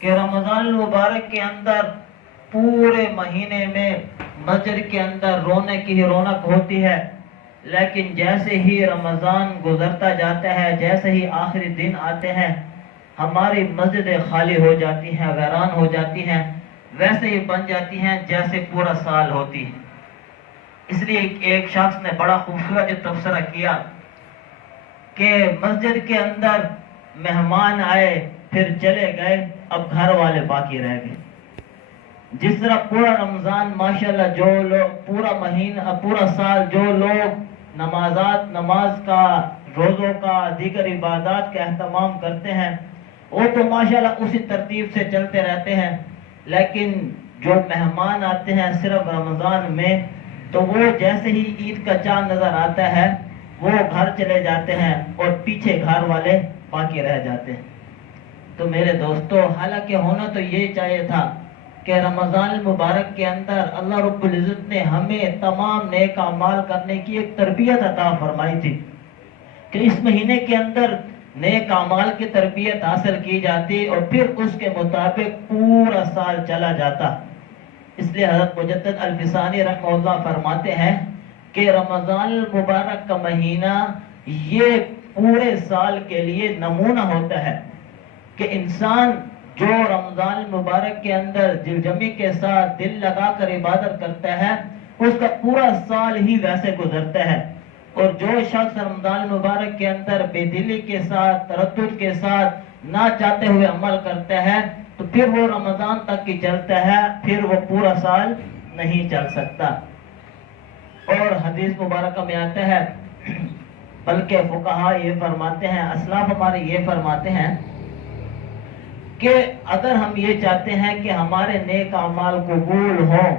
کہ رمضان المبارک کے اندر پورے مہینے میں مسجد کے اندر رونق ہی رونق ہوتی ہے، لیکن جیسے ہی رمضان گزرتا جاتا ہے، جیسے ہی آخری دن آتے ہیں، ہماری مسجدیں خالی ہو جاتی ہیں، ویران ہو جاتی ہیں، ویسے ہی بن جاتی ہیں جیسے پورا سال ہوتی ہے۔ اس لیے ایک شخص نے بڑا خوبصورت تبصرہ کیا کہ مسجد کے اندر مہمان آئے پھر چلے گئے، اب گھر والے باقی رہ گئے۔ جس طرح پورا رمضان ماشاءاللہ جو لوگ پورا مہینہ پورا سال جو لوگ نماز کا، روزوں کا، دیگر عبادات کا اہتمام کرتے ہیں، وہ تو ماشاءاللہ اسی ترتیب سے چلتے رہتے ہیں، لیکن جو مہمان آتے ہیں صرف رمضان میں، تو وہ جیسے ہی عید کا چاند نظر آتا ہے وہ گھر چلے جاتے ہیں اور پیچھے گھر والے باقی رہ جاتے ہیں۔ تو میرے دوستو، حالانکہ ہونا تو یہ چاہیے تھا کہ رمضان المبارک کے اندر اللہ رب العزت نے ہمیں تمام نیک اعمال کرنے کی ایک تربیت عطا فرمائی تھی کہ اس مہینے کے اندر نیک اعمال کی تربیت حاصل کی جاتی اور پھر اس کے مطابق پورا سال چلا جاتا۔ اس لیے حضرت مجدد الفسانی رحمہ اللہ فرماتے ہیں کہ رمضان المبارک کا مہینہ یہ پورے سال کے لیے نمونہ ہوتا ہے کہ انسان جو رمضان المبارک کے اندر دل جمی کے ساتھ دل لگا کر عبادت کرتا ہے، اس کا پورا سال ہی ویسے گزرتا ہے، اور جو شخص رمضان المبارک کے اندر بے دلی کے ساتھ، تردد کے ساتھ، نہ چاہتے ہوئے عمل کرتا ہے، تو پھر وہ رمضان تک ہی چلتا ہے، پھر وہ پورا سال نہیں چل سکتا۔ اور حدیث مبارکہ میں آتا ہے، بلکہ فقہاء یہ فرماتے ہیں، اسلاف ہمارے یہ فرماتے ہیں کہ اگر ہم یہ چاہتے ہیں کہ ہمارے نیک اعمال قبول ہوں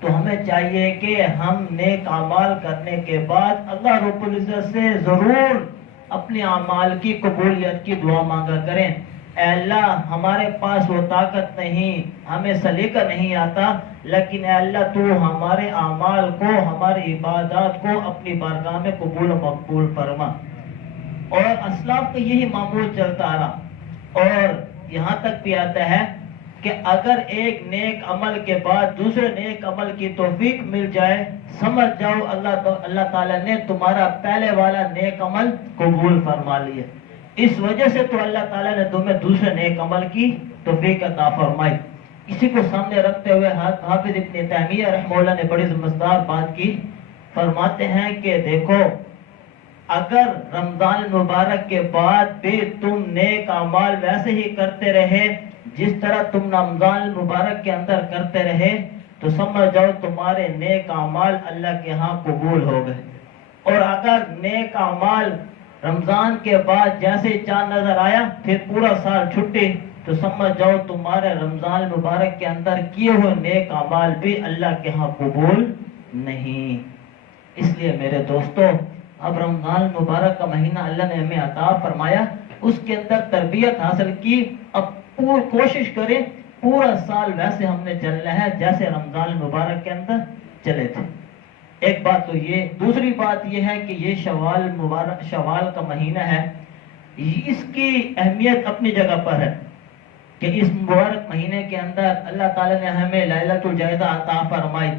تو ہمیں چاہیے کہ ہم نیک اعمال کرنے کے بعد اللہ رب العزت سے ضرور اپنے اعمال کی قبولیت کی دعا مانگا کریں۔ اے اللہ، ہمارے پاس وہ طاقت نہیں، ہمیں سلیقہ نہیں آتا، لیکن اے اللہ تو ہمارے اعمال کو، ہماری عبادات کو اپنی بارگاہ میں قبول و مقبول فرما۔ اور اسلاف کا یہی معمول چلتا آ رہا، اور یہاں تک بھی آتا ہے کہ اگر ایک نیک عمل کے بعد دوسرے نیک عمل کی توفیق مل جائے، سمجھ جاؤ اللہ تعالیٰ نے تمہارا پہلے والا نیک عمل قبول فرما لیا۔ اس وجہ سے تو اللہ تعالیٰ نے تمہیں دوسرے نیک عمل کی توفیق عطا فرمائی۔ اسی کو سامنے رکھتے ہوئے حافظ ابن تیمیہ رحمہ اللہ نے بڑی زمزدار بات کی، فرماتے ہیں کہ دیکھو، اگر رمضان المبارک کے بعد بھی تم نیک اعمال ویسے ہی کرتے رہے جس طرح تم رمضان المبارک کے اندر کرتے رہے، تو سمجھ جاؤ تمہارے نیک اعمال اللہ کے ہاں قبول ہو گئے۔ اور اگر نیک اعمال رمضان کے بعد جیسے چاند نظر آیا پھر پورا سال چھٹی، تو سمجھ جاؤ تمہارے رمضان المبارک کے اندر کیے ہوئے نیک اعمال بھی اللہ کے ہاں قبول نہیں۔ اس لیے میرے دوستو، اب رمضان المبارک کا مہینہ اللہ نے ہمیں عطا فرمایا، اس کے اندر تربیت حاصل کی، اب کوشش کریں پورا سال ویسے ہم نے چلنا ہے جیسے رمضان المبارک کے اندر چلے تھے۔ ایک بات تو یہ، دوسری بات یہ ہے کہ یہ شوال کا مہینہ ہے، اس کی اہمیت اپنی جگہ پر ہے کہ اس مبارک مہینے کے اندر اللہ تعالیٰ نے ہمیں لیلۃ الجائزہ عطا فرمائی،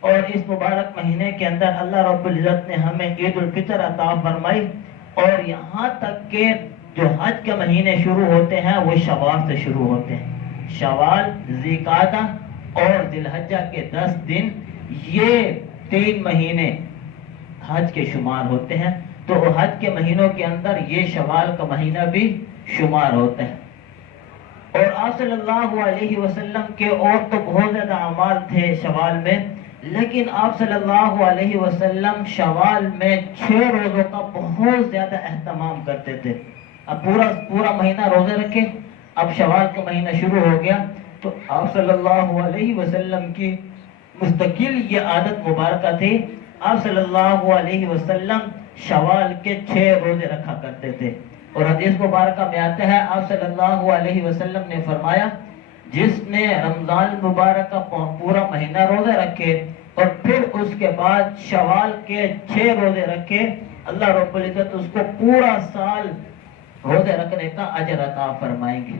اور اس مبارک مہینے کے اندر اللہ رب العزت نے ہمیں عید الفطر عطا فرمائی، اور یہاں تک کہ جو حج کے مہینے شروع ہوتے ہیں وہ شوال سے شروع ہوتے ہیں۔ شوال، ذوالقعدہ اور ذی الحجہ کے 10 دن، یہ 3 مہینے حج کے شمار ہوتے ہیں، تو حج کے مہینوں کے اندر یہ شوال کا مہینہ بھی شمار ہوتا ہے۔ اور آپ صلی اللہ علیہ وسلم کے اور تو بہت زیادہ اعمال تھے شوال میں، لیکن آپ صلی اللہ علیہ وسلم شوال میں 6 روزوں کا بہت زیادہ اہتمام کرتے تھے۔ اب پورا مہینہ روزے رکھے، اب شوال کا مہینہ شروع ہو گیا، تو آپ صلی اللہ علیہ وسلم کی مستقل یہ عادت مبارکہ تھی، آپ صلی اللہ علیہ وسلم شوال کے 6 روزے رکھا کرتے تھے۔ اور حدیث مبارکہ میں آتا ہے، آپ صلی اللہ علیہ وسلم نے فرمایا، جس نے رمضان المبارک کا پورا مہینہ روزے رکھے اور پھر اس کے بعد شوال کے 6 روزے رکھے، اللہ رب العزت اس کو پورا سال روزے رکھنے کا اجر عطا فرمائیں گے۔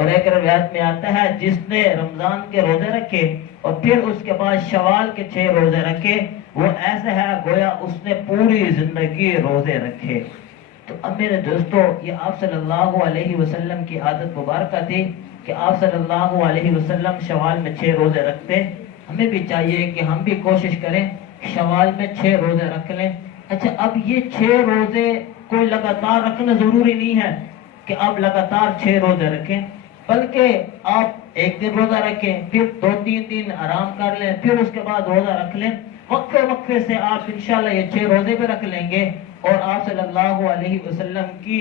اور ایک روایت میں آتا ہے جس نے رمضان کے روزے رکھے اور پھر اس کے بعد شوال کے 6 روزے رکھے وہ ایسا ہے گویا اس نے پوری زندگی روزے رکھے۔ تو اب میرے دوستو یہ آپ صلی اللہ علیہ وسلم کی عادت مبارکہ تھی کہ آپ صلی اللہ علیہ وسلم شوال میں 6 روزے رکھتے۔ ہمیں بھی چاہیے کہ ہم بھی کوشش کریں شوال میں 6 روزے رکھ لیں۔ اچھا اب یہ 6 روزے کوئی لگاتار رکھنا ضروری نہیں ہے کہ آپ لگاتار 6 روزے رکھیں، بلکہ آپ ایک دن روزہ رکھیں، پھر 2-3 دن آرام کر لیں، پھر اس کے بعد روزہ رکھ لیں۔ وقفے وقفے سے آپ انشاءاللہ یہ 6 روزے بھی رکھ لیں گے اور آپ صلی اللہ علیہ وسلم کی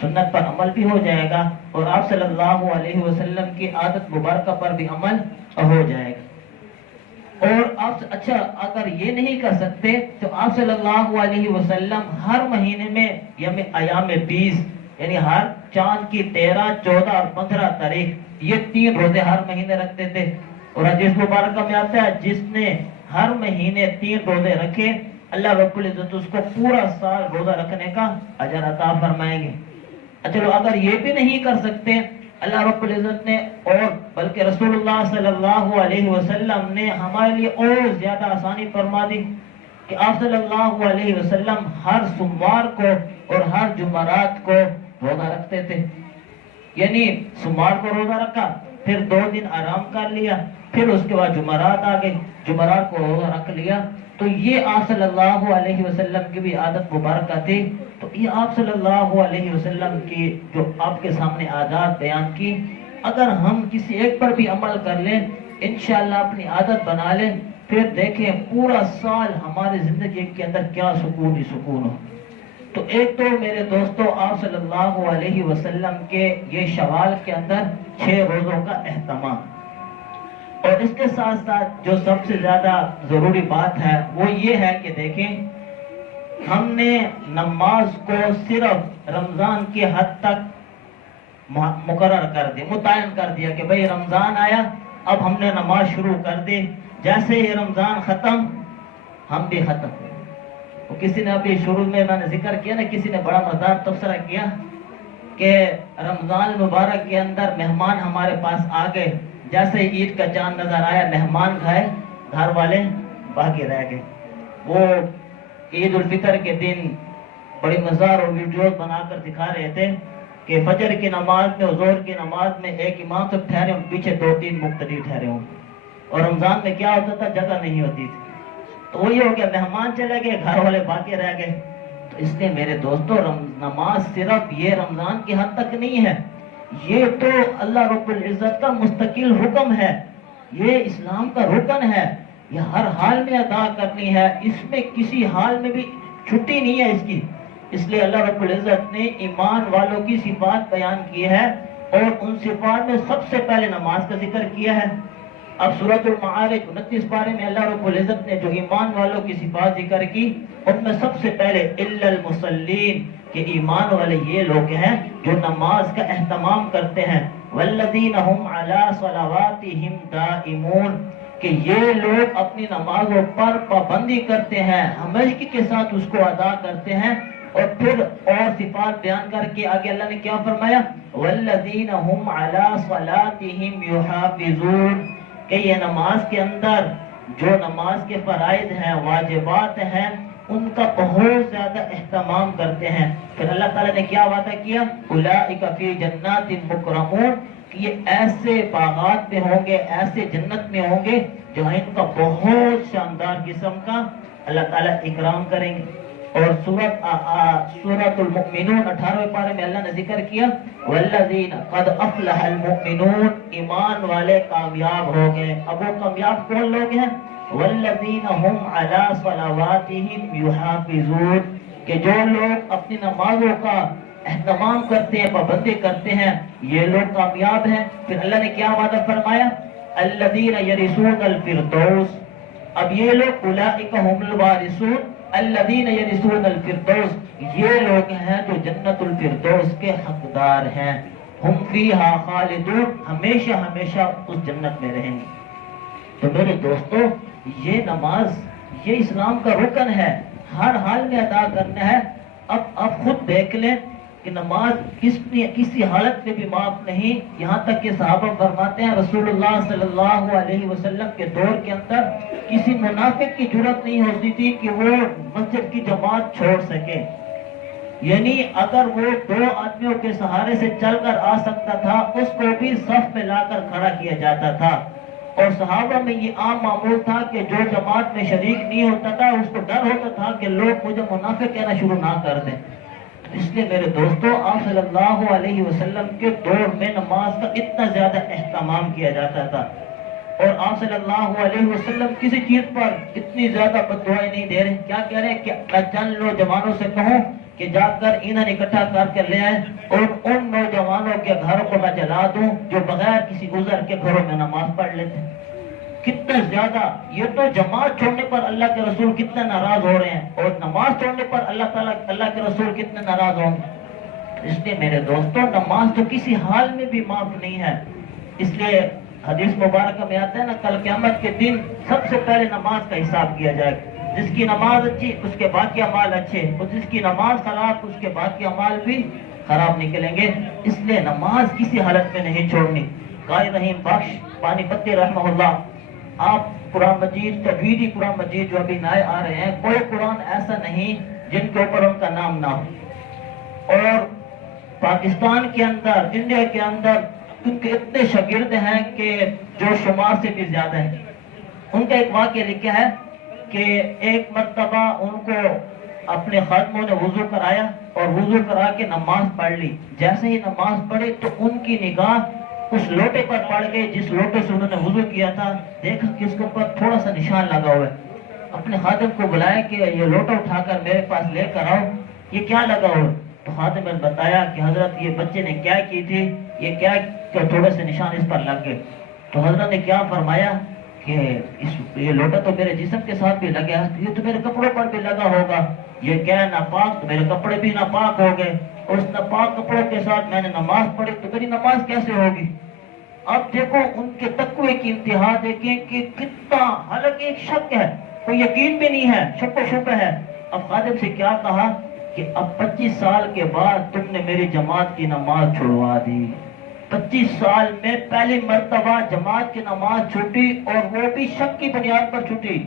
سنت پر عمل بھی ہو جائے گا اور آپ صلی اللہ علیہ وسلم کی عادت مبارکہ پر بھی عمل ہو جائے گا۔ اور آپ اچھا اگر یہ نہیں کر سکتے تو آپ صلی اللہ علیہ وسلم ہر مہینے میں ایام 20 یعنی ہر چاند کی 13، 14 اور 15 تاریخ یہ 3 روزے ہر مہینے رکھتے تھے۔ اور حدیث مبارکہ میں آتا ہے جس نے ہر مہینے 3 روزے رکھے اللہ رب العزت اس کو پورا سال روزہ رکھنے کا اجر عطا فرمائیں گے۔ چلو اگر یہ بھی نہیں کر سکتے اللہ رب العزت نے اور بلکہ رسول اللہ صلی اللہ علیہ وسلم نے ہمارے لیے اور زیادہ آسانی فرما دی کہ آپ صلی اللہ علیہ وسلم ہر سوموار کو اور ہر جمعرات کو روزہ رکھتے تھے۔ یعنی سوموار کو روزہ رکھا، پھر 2 دن آرام کر لیا، پھر اس کے بعد جمعرات آ گئے، جمعرات کو روزہ رکھ لیا۔ تو یہ آپ صلی اللہ علیہ وسلم کی بھی عادت مبارکہ تھی۔ تو یہ آپ صلی اللہ علیہ وسلم کی جو آپ کے سامنے عادات بیان کی، اگر ہم کسی ایک پر بھی عمل کر لیں انشاءاللہ اپنی عادت بنا لیں، پھر دیکھیں پورا سال ہماری زندگی کے اندر کیا سکون ہی سکون ہو۔ تو ایک تو میرے دوستو آپ صلی اللہ علیہ وسلم کے یہ شوال کے اندر 6 روزوں کا اہتمام، اور اس کے ساتھ ساتھ جو سب سے زیادہ ضروری بات ہے وہ یہ ہے کہ دیکھیں ہم نے نماز کو صرف رمضان کی حد تک مقرر کر دیا، متعین کر دیا کہ بھئی رمضان آیا اب ہم نے نماز شروع کر دی، جیسے ہی رمضان ختم ہم بھی ختم۔ وہ کسی نے ابھی شروع میں نے ذکر کیا نا، کسی نے بڑا مزدار تبصرہ کیا کہ رمضان المبارک کے اندر مہمان ہمارے پاس آ گئے، جیسے عید کا چاند نظر آیا مہمان گئے گھر والے باقی رہ گئے۔ وہ عید الفطر کے دن بڑی مزار اور ویڈیوز بنا کر دکھا رہے تھے کہ فجر کی نماز میں اور ظہر کی نماز میں ایک امام صاحب ٹھہرے ہوں، پیچھے 2-3 مقتدی ٹھہرے ہوں، اور رمضان میں کیا ہوتا تھا جگہ نہیں ہوتی تھی۔ تو وہی ہو گیا مہمان چلے گئے گھر والے باقی رہ گئے۔ تو اس لیے میرے دوستو نماز صرف یہ رمضان کی حد تک نہیں ہے، یہ تو اللہ رب العزت کا مستقل حکم ہے، یہ اسلام کا رکن ہے، یہ ہر حال میں ادا کرنی ہے، اس میں کسی حال میں بھی چھٹی نہیں ہے اس کی۔ اس لیے اللہ رب العزت نے ایمان والوں کی صفات بیان کی ہے اور ان صفات میں سب سے پہلے نماز کا ذکر کیا ہے۔ اب سورۃ المعارج 29 پارے میں اللہ رب العزت نے جو ایمان والوں کی صفات ذکر کی ان میں سب سے پہلے الا المصلین کہ ایمان والے یہ لوگ ہیں جو نماز کا اہتمام کرتے ہیں، والذین هم علی صلواتہم دائمون کہ یہ لوگ اپنی نمازوں پر پابندی کرتے ہیں، ہمیشگی کے ساتھ اس کو ادا کرتے ہیں۔ اور پھر اور صفات بیان کر کے آگے اللہ نے کیا فرمایا، والذین هم علی صلاتہم یحافظون کہ یہ نماز کے اندر جو نماز کے فرائض ہیں واجبات ہیں ان کا بہت زیادہ اہتمام کرتے ہیں۔ پھر اللہ تعالیٰ نے کیا وعدہ کیا، اولئک فی جنات مکرمون کہ یہ ایسے باغات میں ہوں گے، ایسے جنت میں ہوں گے جہاں ان کا بہت شاندار قسم کا اللہ تعالیٰ اکرام کریں گے۔ اور سورۃ المؤمنون 18ویں پارے میں اللہ نے ذکر کیا، والذین قد افلح المؤمنون ایمان والے کامیاب ہو گئے۔ اب وہ کامیاب کون لوگ ہیں، والذین هم علی صلواتہم یحافظون کہ جو لوگ اپنی نمازوں کا اہتمام کرتے ہیں، پابندی کرتے ہیں، یہ لوگ کامیاب ہیں۔ پھر اللہ نے کیا وعدہ فرمایا، الذین یرثون الفردوس اب یہ لوگ اولئک هم الوارثون الذین یرثون الفردوس یہ لوگ ہیں جو جنت الفردوس کے حقدار ہیں، ہم فیہا خالدون ہمیشہ ہمیشہ اس جنت میں رہیں گے۔ تو میرے دوستو یہ نماز یہ اسلام کا رکن ہے، ہر حال میں ادا کرنا ہے۔ اب خود دیکھ لیں کہ نماز کسی حالت میں بھی معاف نہیں. یہاں تک کہ صحابہ فرماتے ہیں رسول اللہ صلی اللہ علیہ وسلم کے دور کے اندر کسی منافق کی جرأت نہیں ہوتی تھی کہ وہ مسجد کی جماعت چھوڑ سکے. یعنی اگر وہ 2 آدمیوں کے سہارے سے چل کر آ سکتا تھا اس کو بھی صف میں لا کر کھڑا کیا جاتا تھا. اور صحابہ میں یہ عام معمول تھا کہ جو جماعت میں شریک نہیں ہوتا تھا اس کو ڈر ہوتا تھا کہ لوگ مجھے منافق کہنا شروع نہ کر دیں. اس لیے میرے دوستو آپ صلی اللہ علیہ وسلم کے دور میں نماز کا اتنا زیادہ اہتمام کیا جاتا تھا. اور آپ صلی اللہ علیہ وسلم کسی چیز پر اتنی زیادہ بددعائیں نہیں دے رہے. کیا کہہ رہے ہیں کہ میں چند نوجوانوں سے کہوں کہ جا کر انہیں اکٹھا کر کے لے آئیں اور ان نوجوانوں کے گھر کو میں جلا دوں جو بغیر کسی عذر کے گھروں میں نماز پڑھ لیتے. کتنا زیادہ یہ تو جماعت چھوڑنے پر اللہ کے رسول کتنے ناراض ہو رہے ہیں اور نماز چھوڑنے پر اللہ کے رسول کتنے ناراض ہوں گے. اس لیے میرے دوستوں نماز تو کسی حال میں بھی معاف نہیں ہے. اس لیے حدیث مبارکہ میں آتا ہے نا کل قیامت کے دن سب سے پہلے نماز کا حساب کیا جائے گا. جس کی نماز اچھی اس کے باقی اعمال اچھے اور جس کی نماز خراب اس کے باقی اعمال بھی خراب نکلیں گے. اس لیے نماز کسی حالت میں نہیں چھوڑنی. قاری رحیم بخش پانی پتی رحمہ اللہ آپ قرآن مجید تجویدی قرآن مجید جو ابھی نئے آ رہے ہیں کوئی قرآن ایسا نہیں جن کے اوپر ان کا نام نہ ہو. اور پاکستان کے اندر انڈیا کے اندر ان کے اتنے شاگرد ہیں کہ جو شمار سے بھی زیادہ ہیں. ان کا ایک واقعہ لکھا ہے کہ ایک مرتبہ ان کو اپنے خادموں نے وضو کرایا اور وضو کرا کے نماز پڑھ لی. جیسے ہی نماز پڑھی تو ان کی نگاہ اس لوٹے پر پڑ گئی جس لوٹے سے انہوں نے وضو کیا تھا. دیکھا کہ اس کے اوپر تھوڑا سا نشان لگا ہوا ہے. اپنے خادم کو بلایا کہ یہ لوٹا اٹھا کر میرے پاس لے کر آؤ, یہ کیا لگا ہوا. تو خادم نے بتایا کہ حضرت یہ بچے نے کیا کی تھی, یہ کیا تھوڑے سے نشان اس پر لگ گئے. تو حضرت نے کیا فرمایا کہ یہ لوٹا تو میرے جسم کے ساتھ بھی لگا ہے, یہ تو میرے کپڑوں پر بھی لگا ہوگا. یہ کیا ہے ناپاک, تو میرے کپڑے بھی ناپاک ہو گئے. اور اس ناپاک کپڑوں کے ساتھ میں نے نماز پڑھی تو میری نماز کیسے ہوگی. اب دیکھو ان کے تقوی کی انتہا دیکھیں کہ کتنا, حالانکہ ایک شک ہے, کوئی یقین بھی نہیں ہے, شک و شبہ ہے. اب خادم سے کیا کہا کہ اب 25 سال کے بعد تم نے میری جماعت کی نماز چھڑوا دی. 25 سال میں پہلی مرتبہ جماعت کی نماز چھوٹی اور وہ بھی شک کی بنیاد پر چھوٹی.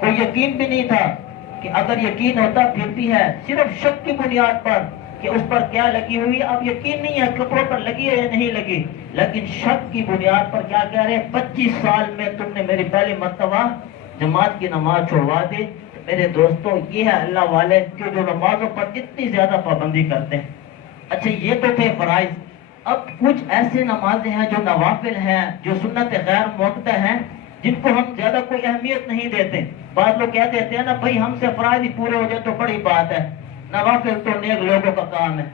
کوئی یقین بھی نہیں تھا کہ اگر یقین ہوتا پھر بھی ہے, صرف شک کی بنیاد پر کہ اس پر کیا لگی ہوئی. اب یقین نہیں ہے کپڑوں پر لگی ہے یا نہیں لگی, لیکن شک کی بنیاد پر کیا کہہ رہے ہیں 25 سال میں تم نے میری پہلی مرتبہ جماعت کی نماز چھوڑوا دی. میرے دوستو یہ ہے اللہ والے کہ جو نمازوں پر اتنی زیادہ پابندی کرتے ہیں. اچھا یہ تو تھے فرائض. اب کچھ ایسے نمازیں ہیں جو نوافل ہیں, جو سنت غیر موقع ہیں, جن کو ہم زیادہ کوئی اہمیت نہیں دیتے. بعض لوگ کہہ دیتے ہیں نا بھائی ہم سے فرائض ہی پورے ہو جائے تو بڑی بات ہے, نوافل تو نیک لوگوں کا کام ہے.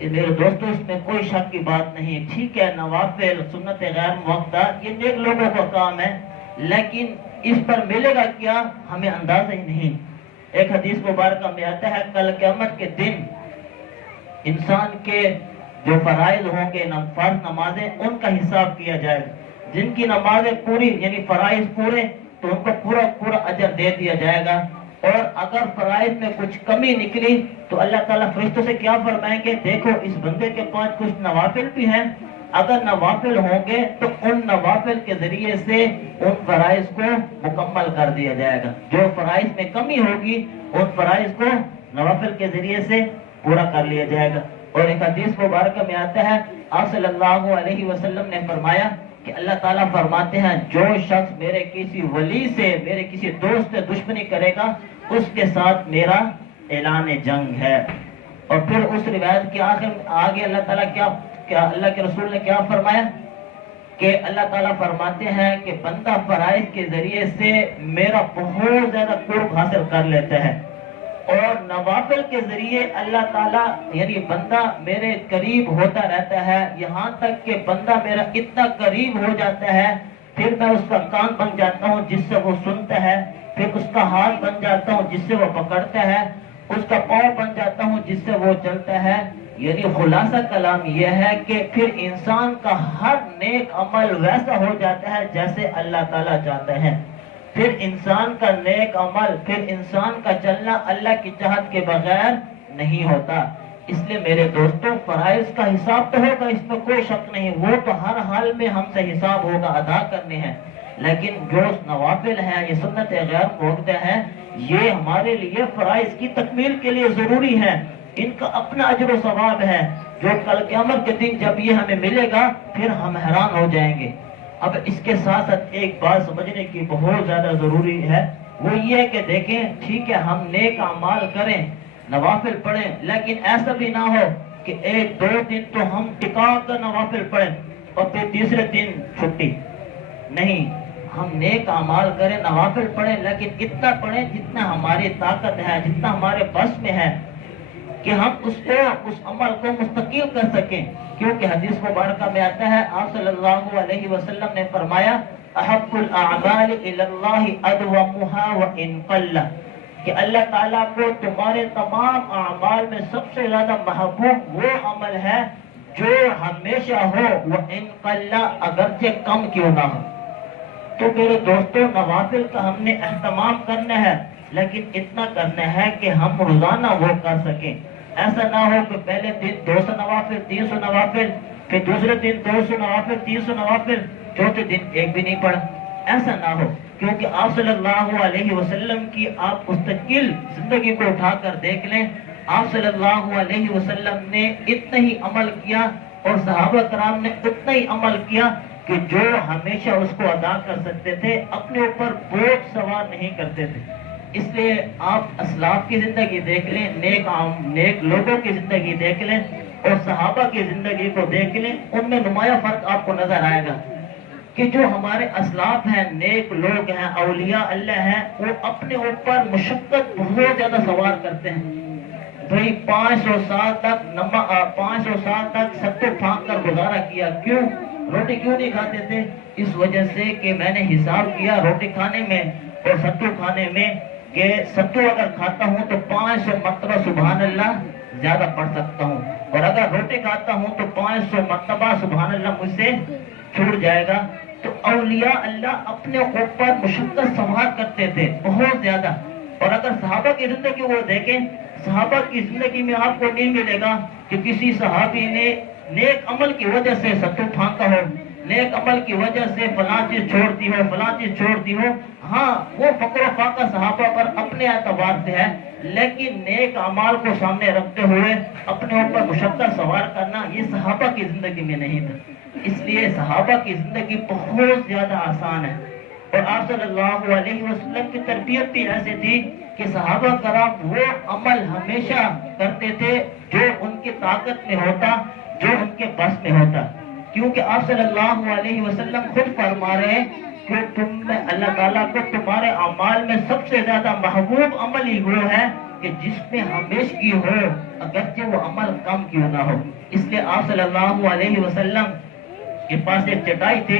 میرے دوستو اس میں کوئی شک کی بات نہیں. ٹھیک ہے نوافل سنت غیر موقع یہ نیک لوگوں کا کام ہے, لیکن اس پر ملے گا کیا ہمیں اندازہ ہی نہیں. ایک حدیث مبارکہ میں آتا ہے کل قیامت کے دن انسان کے جو فرائض ہوں گے فرض نمازیں ان کا حساب کیا جائے گا. جن کی نمازیں پوری یعنی فرائض پورے تو ان کو پورا اجر دے دیا جائے گا. اور اگر فرائض میں کچھ کمی نکلی تو اللہ تعالیٰ فرشتوں سے کیا فرمائیں گے, دیکھو اس بندے کے پاس کچھ نوافل بھی ہیں, اگر نوافل ہوں گے تو ان نوافل کے ذریعے سے ان فرائض کو مکمل کر دیا جائے گا. جو فرائض میں کمی ہوگی ان فرائض کو نوافل کے ذریعے سے پورا کر لیا جائے گا. اور ایک حدیث مبارکہ میں آتا ہے آپ صلی اللہ علیہ وسلم نے فرمایا کہ اللہ تعالیٰ فرماتے ہیں جو شخص میرے کسی ولی سے میرے کسی دوست سے دشمنی کرے گا اس کے ساتھ میرا اعلان جنگ ہے. اور پھر اس روایت کے آگے اللہ تعالیٰ کیا اللہ کے رسول نے کیا فرمایا کہ اللہ تعالیٰ فرماتے ہیں کہ بندہ فرائض کے ذریعے سے میرا بہت زیادہ قرب حاصل کر لیتا ہے, اور نوافل کے ذریعے اللہ تعالیٰ یعنی بندہ میرے قریب ہوتا رہتا ہے, یہاں تک کہ بندہ میرا اتنا قریب ہو جاتا ہے پھر میں اس کا کان بن جاتا ہوں جس سے وہ سنتا ہے, پھر اس کا ہاتھ بن جاتا ہوں جس سے وہ پکڑتا ہے, اس کا پاؤں بن جاتا ہوں جس سے وہ چلتا ہے. یعنی خلاصہ کلام یہ ہے کہ پھر انسان کا ہر نیک عمل ویسا ہو جاتا ہے جیسے اللہ تعالیٰ چاہتے ہیں. پھر انسان کا نیک عمل, پھر انسان کا چلنا اللہ کی چاہت کے بغیر نہیں ہوتا. اس لیے میرے دوستوں فرائض کا حساب تو ہوگا، اس میں کوئی شک نہیں، وہ تو ہر حال میں ہم سے حساب ہوگا، ادا کرنے ہیں، لیکن جو نوافل ہیں، یہ سنت غیر موقع ہے، یہ ہمارے لیے فرائض کی تکمیل کے لیے ضروری ہے، ان کا اپنا اجر و ثواب ہے، جو کل قیامت کے دن جب یہ ہمیں ملے گا پھر ہم حیران ہو جائیں گے۔ اب اس کے ساتھ ساتھ ایک بات سمجھنے کی بہت زیادہ ضروری ہے، وہ یہ ہے کہ دیکھیں ٹھیک ہے ہم نیک اعمال کریں، نوافل پڑھیں، لیکن ایسا بھی نہ ہو کہ ایک دو دن تو ہم ٹکا کر نوافل پڑھیں اور پھر تیسرے دن چھٹی، نہیں، ہم نیک اعمال کریں، نوافل پڑھیں، لیکن اتنا پڑھیں جتنا ہماری طاقت ہے، جتنا ہمارے بس میں ہے کہ ہم اس عمل کو مستقل کر سکیں، کیونکہ حدیث مبارکہ میں آتا ہے، آپ صلی اللہ علیہ وسلم نے فرمایا احب الاعمال الی اللہ ادومها وان قل، کہ اللہ تعالیٰ کو تمہارے تمام اعمال میں سب سے زیادہ محبوب وہ عمل ہے جو ہمیشہ ہو، وان قل، اگرچہ کم کیوں نہ ہو۔ تو میرے دوستوں نوافل کا ہم نے اہتمام کرنا ہے، لیکن اتنا کرنا ہے کہ ہم روزانہ وہ کر سکیں، ایسا نہ ہو کہ پہلے دن 200 نوافل 300 نوافل، پھر دوسرے دن 200 نوافل 300 نوافل، چوتھے دن ایک بھی نہیں پڑھا، ایسا نہ ہو، کیونکہ آپ صلی اللہ علیہ وسلم کی آپ مستقل زندگی کو اٹھا کر دیکھ لیں، آپ صلی اللہ علیہ وسلم نے اتنا ہی عمل کیا اور صحابہ کرام نے اتنا ہی عمل کیا کہ جو ہمیشہ اس کو ادا کر سکتے تھے، اپنے اوپر بوجھ سوار نہیں کرتے تھے۔ اس لیے آپ اسلاف کی زندگی دیکھ لیں، نیک لوگوں کی زندگی دیکھ لیں اور صحابہ کی زندگی کو دیکھ لیں، ان میں نمایاں فرق آپ کو نظر آئے گا کہ جو ہمارے اسلاف ہیں، نیک لوگ ہیں، اولیاء اللہ ہیں، وہ اپنے اوپر مشقت بہت زیادہ سوار کرتے ہیں۔ بھئی 500 سال تک ستو پھانک کر گزارا کیا، کیوں؟ روٹی کیوں نہیں کھاتے تھے؟ اس وجہ سے کہ میں نے حساب کیا روٹی کھانے میں اور ستو کھانے میں کہ ستو اگر کھاتا ہوں تو 500 مرتبہ سبحان اللہ زیادہ پڑھ سکتا ہوں، اور اگر روٹی کھاتا ہوں تو 500 مرتبہ سبحان اللہ مجھ سے چھوٹ جائے گا۔ تو اولیاء اللہ اپنے اوپر مشقت سوار کرتے تھے بہت زیادہ، اور اگر صحابہ کی زندگی وہ دیکھیں، صحابہ کی زندگی میں آپ کو نہیں ملے گا کہ کسی صحابی نے نیک عمل کی وجہ سے ستو پھانکا ہو، نیک عمل کی وجہ سے فلاں چیز چھوڑ دی ہو، فلاں چیز چھوڑ دی ہو۔ ہاں وہ فقر و فاقہ صحابہ پر اپنے اعتبار سے ہے، لیکن نیک اعمال کو سامنے رکھتے ہوئے اپنے اوپر مشقت سوار کرنا یہ صحابہ کی زندگی میں نہیں تھا۔ اس لیے صحابہ کی زندگی بہت زیادہ آسان ہے، اور آپ صلی اللہ علیہ وسلم کی تربیت بھی ایسے تھی کہ صحابہ کرام وہ عمل ہمیشہ کرتے تھے جو ان کی طاقت میں ہوتا، جو ان کے بس میں ہوتا، کیونکہ آپ صلی اللہ علیہ وسلم خود فرما رہے ہیں کہ تم میں اللہ تعالیٰ کو تمہارے اعمال میں سب سے زیادہ محبوب عمل ہی وہ ہے کہ جس میں ہمیشگی ہو، اگرچہ وہ عمل کم کیوں نہ ہو۔ اس لیے آپ صلی اللہ علیہ وسلم کے پاس ایک چٹائی تھی،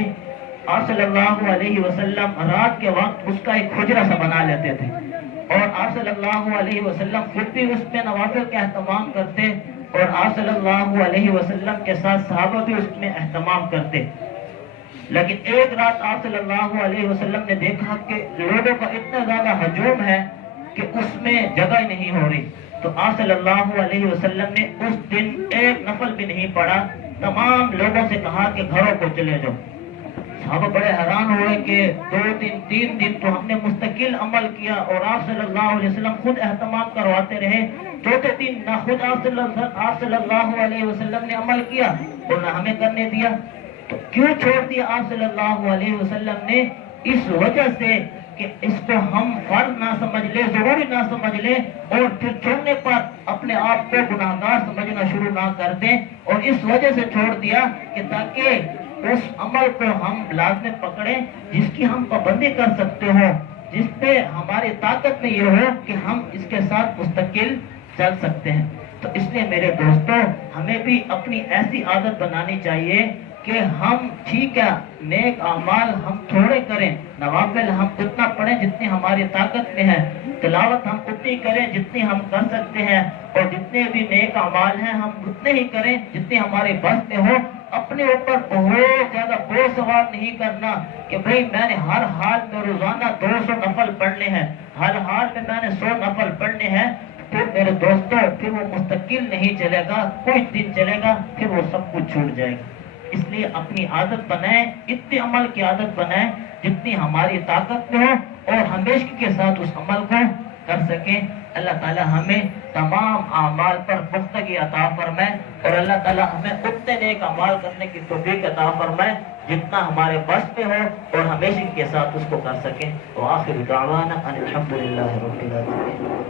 آپ صلی اللہ علیہ وسلم رات کے وقت اس کا ایک حجرہ سا بنا لیتے تھے، اور آپ صلی اللہ علیہ وسلم خود بھی اس میں نوافل کا اہتمام کرتے، اور آپ صلی اللہ علیہ وسلم کے ساتھ صحابہ بھی اس میں اہتمام کرتے۔ لیکن ایک رات آپ صلی اللہ علیہ وسلم نے دیکھا کہ لوگوں کا اتنا زیادہ ہجوم ہے کہ اس میں جگہ ہی نہیں ہو رہی، تو آپ صلی اللہ علیہ وسلم نے اس دن ایک نفل بھی نہیں پڑھا، تمام لوگوں سے کہا کہ گھروں کو چلے جاؤ۔ صحابہ بڑے حیران ہوئے کہ 2 دن 3 دن تو ہم نے مستقل عمل کیا اور آپ صلی اللہ علیہ وسلم خود اہتمام کرواتے رہے، چوتھے دن نہ خود آپ صلی اللہ علیہ وسلم نے عمل کیا اور نہ ہمیں کرنے دیا۔ تو کیوں چھوڑ دیا آپ صلی اللہ علیہ وسلم نے؟ اس وجہ سے کہ اس کو ہم فرض نہ سمجھ لیں، ضروری نہ سمجھ لیں، اور پھر چھوڑنے پر اپنے آپ کو گناہگار سمجھنا شروع نہ کر دیں، اور اس وجہ سے چھوڑ دیا کہ تاکہ اس عمل کو ہم لازم پکڑیں جس کی ہم پابندی کر سکتے ہو، جس پہ ہماری طاقت میں یہ ہو کہ ہم اس کے ساتھ مستقل چل سکتے ہیں۔ تو اس لیے میرے دوستوں ہمیں بھی اپنی ایسی عادت بنانی چاہیے کہ ہم ٹھیک ہے نیک اعمال ہم تھوڑے کریں، نوافل ہم اتنا پڑھیں جتنی ہماری طاقت میں ہے، تلاوت ہم اتنی کریں جتنی ہم کر سکتے ہیں، اور جتنے بھی نیک اعمال ہیں ہم اتنے ہی کریں جتنے ہمارے بس میں ہو۔ اپنے اوپر بہت زیادہ بوجھ سوار نہیں کرنا کہ بھئی میں نے ہر حال میں روزانہ 200 نفل پڑھنے ہیں، ہر حال میں نے 100 نفل پڑھنے ہیں، پھر میرے دوستوں پھر وہ مستقل نہیں چلے گا، کچھ دن چلے گا پھر وہ سب کچھ چھوٹ جائے گا۔ اس لیے اپنی عادت بنائیں، اتنے عمل کی عادت بنائیں جتنی ہماری طاقت میں ہو اور ہمیشہ کے ساتھ اس عمل کو کر سکیں۔ اللہ تعالیٰ ہمیں تمام اعمال پر پختگی عطا فرمائے اور اللہ تعالیٰ ہمیں اتنے نیک اعمال کرنے کی توفیق عطا فرمائے جتنا ہمارے بس پہ ہو اور ہمیشہ کے ساتھ اس کو کر سکیں۔ وآخر دعوانا ان الحمد للہ رب العالمین۔